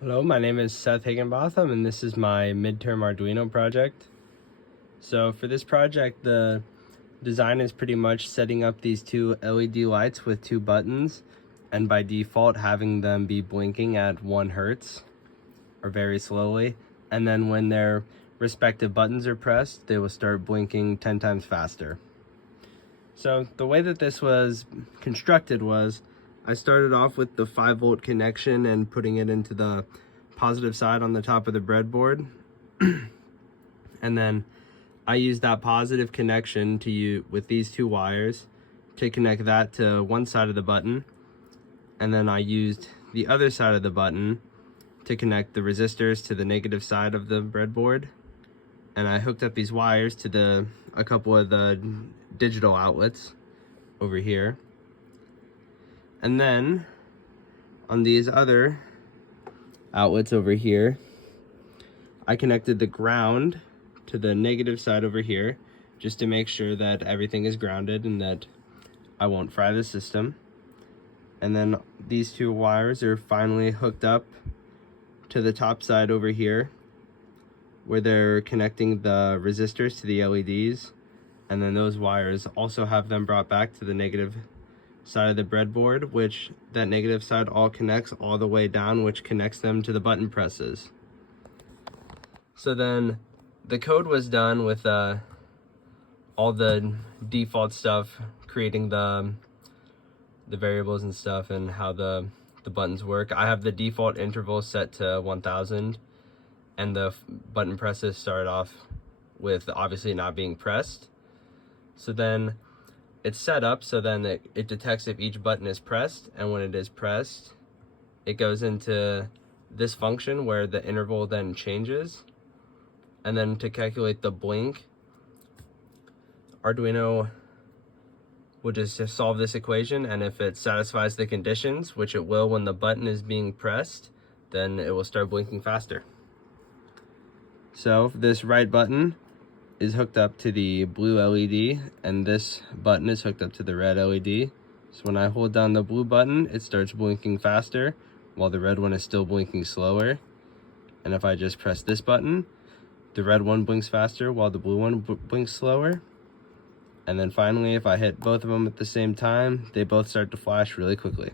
Hello, my name is Seth Higginbotham, and this is my midterm Arduino project. So for this project, the design is pretty much setting up these two LED lights with two buttons, and by default having them be blinking at 1 Hertz, or very slowly, and then when their respective buttons are pressed, they will start blinking 10 times faster. So the way that this was constructed was, I started off with the 5-volt connection and putting it into the positive side on the top of the breadboard. And then I used that positive connection with these two wires to connect that to one side of the button. And then I used the other side of the button to connect the resistors to the negative side of the breadboard. And I hooked up these wires to a couple of the digital outlets over here. And then on these other outlets over here, I connected the ground to the negative side over here just to make sure that everything is grounded and that I won't fry the system. And then these two wires are finally hooked up to the top side over here where they're connecting the resistors to the LEDs. And then those wires also have them brought back to the negative side of the breadboard, which that negative side all connects all the way down, which connects them to the button presses. So then the code was done with all the default stuff, creating the variables and stuff and how the buttons work. I have the default interval set to 1000, and the button presses start off with obviously not being pressed. So then it's set up so then it detects if each button is pressed, and when it is pressed, it goes into this function where the interval then changes. And then to calculate the blink, Arduino will just solve this equation, and if it satisfies the conditions, which it will when the button is being pressed, then it will start blinking faster. So this right button is hooked up to the blue LED, and this button is hooked up to the red LED. So when I hold down the blue button, it starts blinking faster, while the red one is still blinking slower. And if I just press this button, the red one blinks faster while the blue one blinks slower. And then finally, if I hit both of them at the same time, they both start to flash really quickly.